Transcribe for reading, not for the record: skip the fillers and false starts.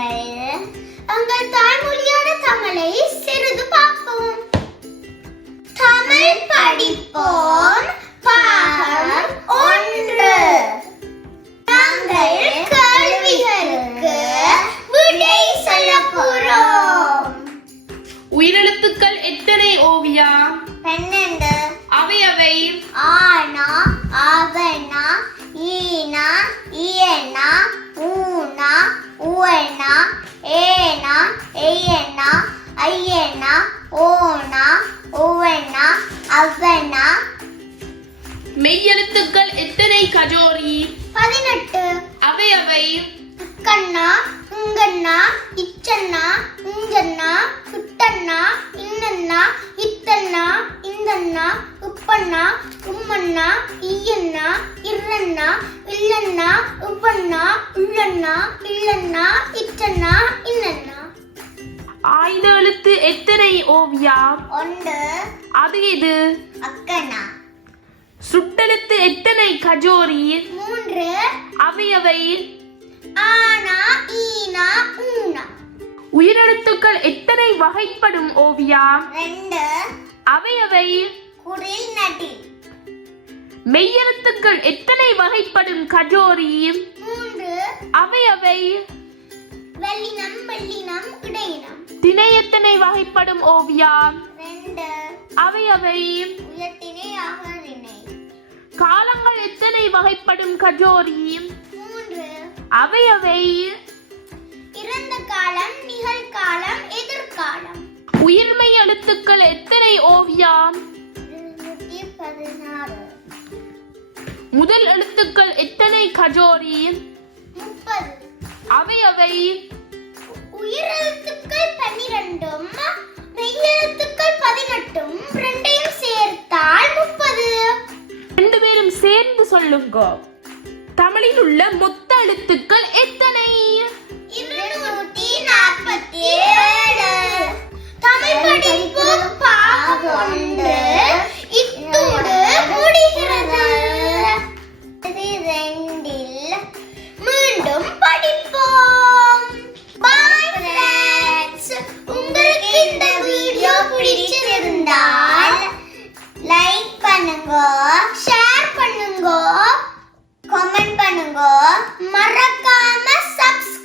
வாருங்கள், எங்கள் தாய்மொழியான தமிழை சிறிது பார்ப்போம். தமிழ் படிப்போம். பாகம் 1. நாங்கள் கேள்விகளுக்கு விடை சொல்லப் போறோம். உயிரெழுத்துக்கள் எத்தனை ஓவியா? 12. அவை ஆனா, அவனா, ஈனா, இயனா, ஊனா, உவனா, ஏனா, எயனா, ஐயனா, ஓனா, உவனா, அவனா. மெய்யெழுத்துக்கள் எத்தனை கஜோரி? 18. அவை கண்ணா, இங்கண்ணா, இச்சண்ணா, இஞ்சண்ணா, குட்டண்ணா, இன்னண்ணா, இத்தண்ணா, இந்தண்ணா, உப்பண்ணா, உம்மண்ணா, ஈயண்ணா, இரண்ணா, இல்லண்ணா, உப்பண்ணா, உள்ளண்ணா, இல்லண்ணா, இச்சண்ணா, இன்னண்ணா. ஆயுத எழுத்து எத்தனை ஓவியா? 1. அது எது? அக்கண்ணா. சுட்டெழுத்து எத்தனை கஜோரி? 3. அவை ஆனா, ஈனா, ஊனா. உயிரெழுத்துக்கள் எத்தனை வகைப்படும் ஓவியா? 2. அவை குரில் நடில். மெய்யெழுத்துக்கள் எத்தனை வகைப்படும் கஜோரி? 3. அவை வெள்ளினம், வெள்ளினம், இடையினம். திணை எத்தனை வகைப்படும் ஓவியா? 2. அவை உயர்த்திணை, ஆகரிணை. காலங்கள் எத்தனை வகைப்படும் கஜோரி? 3. அவை இறந்த காலம், நிகழ்காலம், எதிர்காலம். உயிர்மெய் எழுத்துக்கள் எத்தனை ஓவியா? 216. முதல் எழுத்துக்கள் எத்தனை கஜோரி? 30. அவை உயிரெழுத்துக்கள் 12ம் மெய்யெழுத்துக்கள் 18ம் ரெண்டையும் சேர்த்தால் 30. ரெண்டு பேரும் சேர்ந்து சொல்லுங்க. தமிழில் உள்ள மொத்த எழுத்துக்கள் எத்தனை? 247. தமிழ் படிப்பு பாகம் 1 இத்தோடு முடிகிறது. 2 மீண்டும் படிப்போம். Bye friends. உங்களுக்கு இந்த வீடியோ பிடிச்சிருந்தால் லைக் பண்ணுங்க, ஷேர் பண்ணுங்க, கமெண்ட் பண்ணுங்க, மறக்காம சப்ஸ்கிரைப்